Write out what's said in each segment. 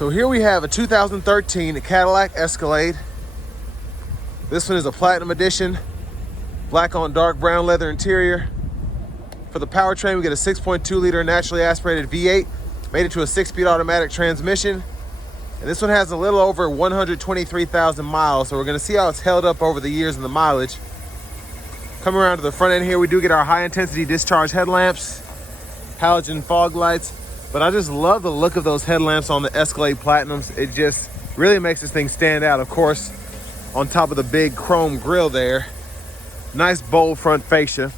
So here we have a 2013 Cadillac Escalade. This one is a Platinum Edition, black on dark brown leather interior. For the powertrain, we get a 6.2 liter naturally aspirated V8, made it to a 6-speed automatic transmission. And this one has a little over 123,000 miles, so we're gonna see how it's held up over the years and the mileage. Coming around to the front end here, we do get our high intensity discharge headlamps, halogen fog lights, but I just love the look of those headlamps on the Escalade Platinums. It just really makes this thing stand out. Of course, on top of the big chrome grille there, nice bold front fascia.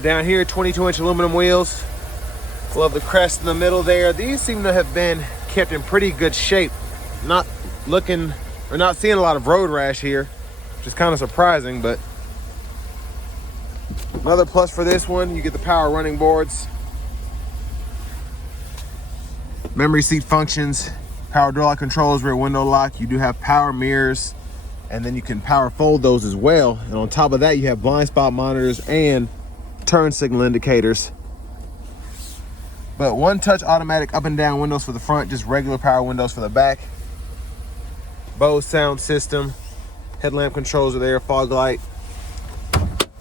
Down here, 22-inch aluminum wheels. Love the crest in the middle there. These seem to have been kept in pretty good shape. Not seeing a lot of road rash here, which is kind of surprising, but another plus for this one, you get the power running boards, memory seat functions, power door lock controls, rear window lock. You do have power mirrors, and then you can power fold those as well. And on top of that, you have blind spot monitors and turn signal indicators. But one-touch automatic up and down windows for the front, just regular power windows for the back. Bose sound system, headlamp controls are there, fog light,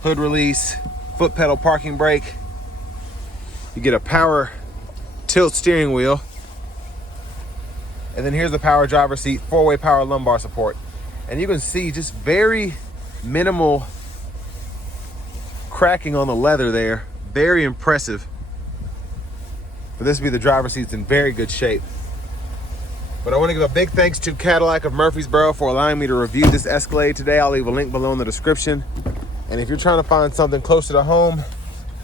hood release, foot pedal parking brake. You get a power tilt steering wheel. And then here's the power driver seat, 4-way power lumbar support. And you can see just very minimal cracking on the leather there. Very impressive. For this to be the driver's seat's in very good shape. But I want to give a big thanks to Cadillac of Murfreesboro for allowing me to review this Escalade today. I'll leave a link below in the description. And if you're trying to find something closer to home,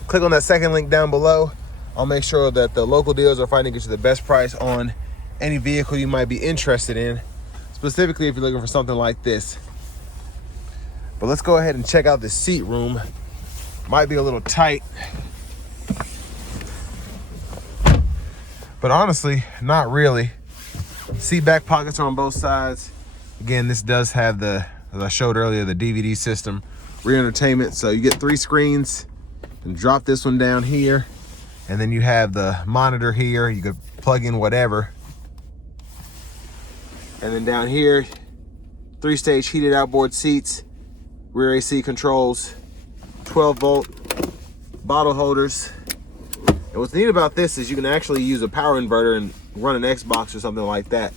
click on that second link down below. I'll make sure that the local dealers are finding to get you the best price on any vehicle you might be interested in, specifically if you're looking for something like this. But let's go ahead and check out this seat room. Might be a little tight, but honestly, not really. Seat back pockets are on both sides. Again, this does have the, as I showed earlier, the DVD system, rear entertainment. So you get 3 screens, and drop this one down here. And then you have the monitor here. You could plug in whatever. And then down here, 3-stage heated outboard seats, rear AC controls, 12-volt bottle holders. And what's neat about this is you can actually use a power inverter and run an Xbox or something like that,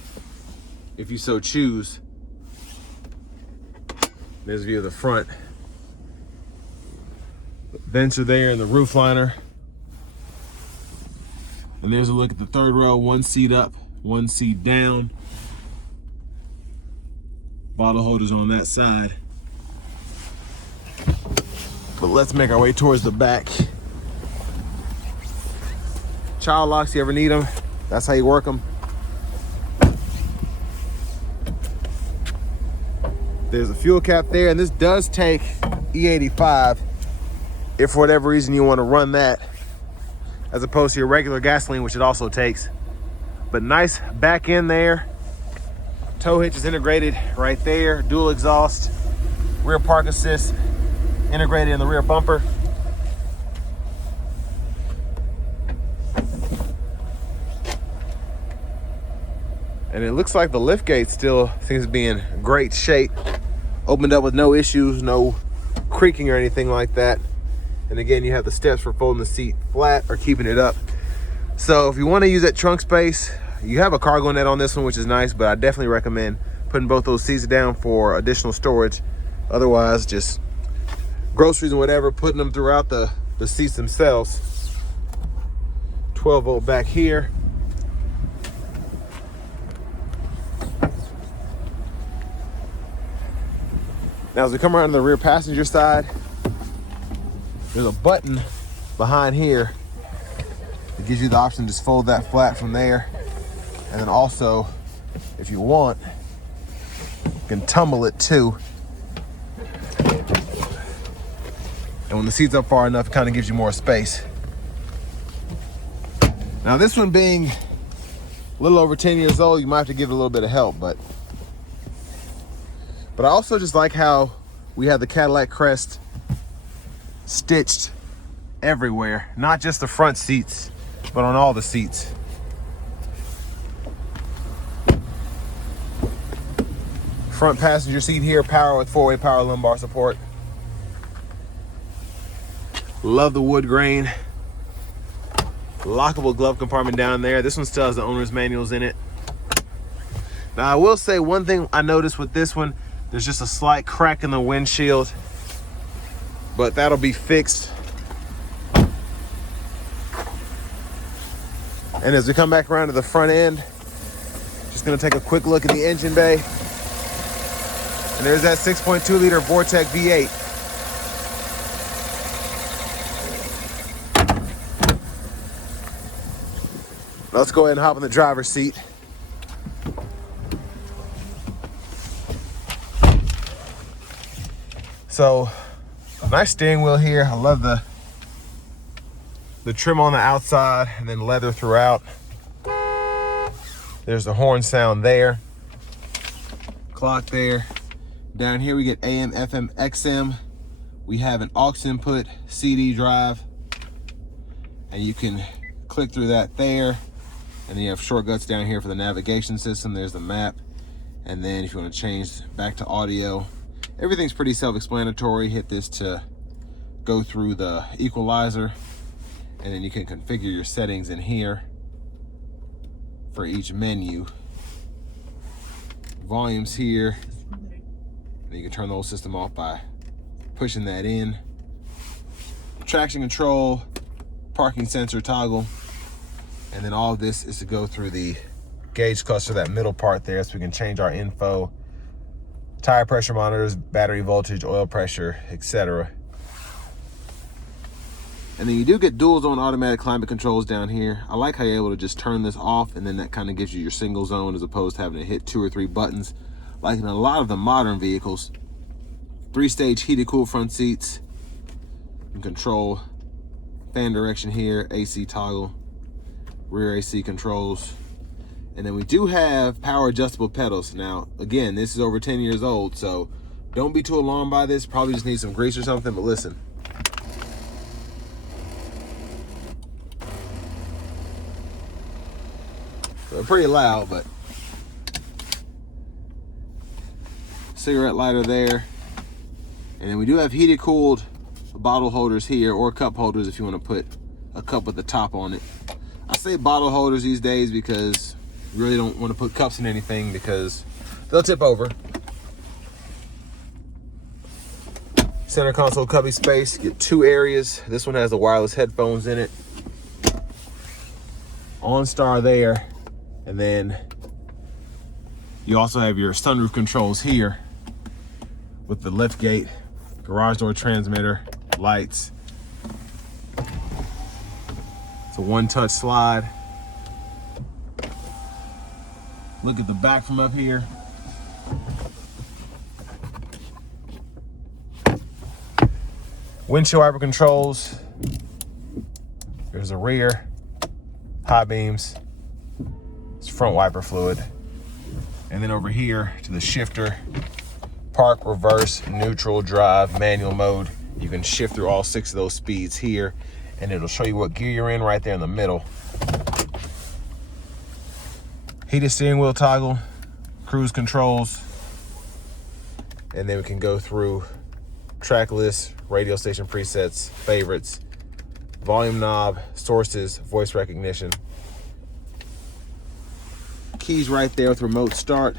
if you so choose. There's a view of the front. The vents are there and the roof liner. And there's a look at the third row, 1 seat up, 1 seat down. Bottle holders on that side. But let's make our way towards the back. Child locks, you ever need them, that's how you work them. There's a fuel cap there, and this does take E85 if for whatever reason you want to run that, as opposed to your regular gasoline, which it also takes. But nice back end there. Tow hitch is integrated right there. Dual exhaust, rear park assist integrated in the rear bumper. And it looks like the lift gate still seems to be in great shape. Opened up with no issues, no creaking or anything like that. And again, you have the steps for folding the seat flat or keeping it up. So if you want to use that trunk space, you have a cargo net on this one, which is nice, but I definitely recommend putting both those seats down for additional storage. Otherwise, just groceries and whatever, putting them throughout the seats themselves. 12-volt back here. Now, as we come around to the rear passenger side, there's a button behind here that gives you the option to just fold that flat from there. And then also, if you want, you can tumble it too. And when the seat's up far enough, it kind of gives you more space. Now, this one being a little over 10 years old, you might have to give it a little bit of help, but I also just like how we have the Cadillac crest stitched everywhere, not just the front seats, but on all the seats. Front passenger seat here, power with 4-way power lumbar support. Love the wood grain. Lockable glove compartment down there. This one still has the owner's manuals in it. Now I will say one thing I noticed with this one, there's just a slight crack in the windshield, but that'll be fixed. And as we come back around to the front end, just gonna take a quick look at the engine bay. And there's that 6.2 liter Vortec V8. Let's go ahead and hop in the driver's seat. So, a nice steering wheel here. I love the trim on the outside and then leather throughout. There's the horn sound there. Clock there. Down here we get AM, FM, XM. We have an aux input, CD drive, and you can click through that there. And then you have shortcuts down here for the navigation system. There's the map. And then if you want to change back to audio, everything's pretty self-explanatory. Hit this to go through the equalizer, and then you can configure your settings in here for each menu. Volumes here, and you can turn the whole system off by pushing that in. Traction control, parking sensor toggle, and then all of this is to go through the gauge cluster, that middle part there, so we can change our info, tire pressure monitors, battery voltage, oil pressure, etc. And then you do get dual zone automatic climate controls down here. I like how you're able to just turn this off, and then that kind of gives you your single zone as opposed to having to hit 2 or 3 buttons like in a lot of the modern vehicles. 3-stage heated cool front seats. You can control fan direction here, AC toggle, rear AC controls. And then we do have power adjustable pedals. Now, again, this is over 10 years old, so don't be too alarmed by this. Probably just need some grease or something, but listen. They're pretty loud, but cigarette lighter there. And then we do have heated cooled bottle holders here, or cup holders if you want to put a cup with the top on it. I say bottle holders these days because you really don't want to put cups in anything because they'll tip over. Center console cubby space, you get 2 areas. This one has the wireless headphones in it. OnStar there. And then you also have your sunroof controls here with the lift gate, garage door transmitter, lights. It's a one-touch slide. Look at the back from up here. Windshield wiper controls. There's the rear, high beams. It's front wiper fluid. And then over here to the shifter, park, reverse, neutral, drive, manual mode. You can shift through all 6 of those speeds here, and it'll show you what gear you're in right there in the middle. Heated steering wheel toggle, cruise controls, and then we can go through track list, radio station presets, favorites, volume knob, sources, voice recognition. Keys right there with remote start.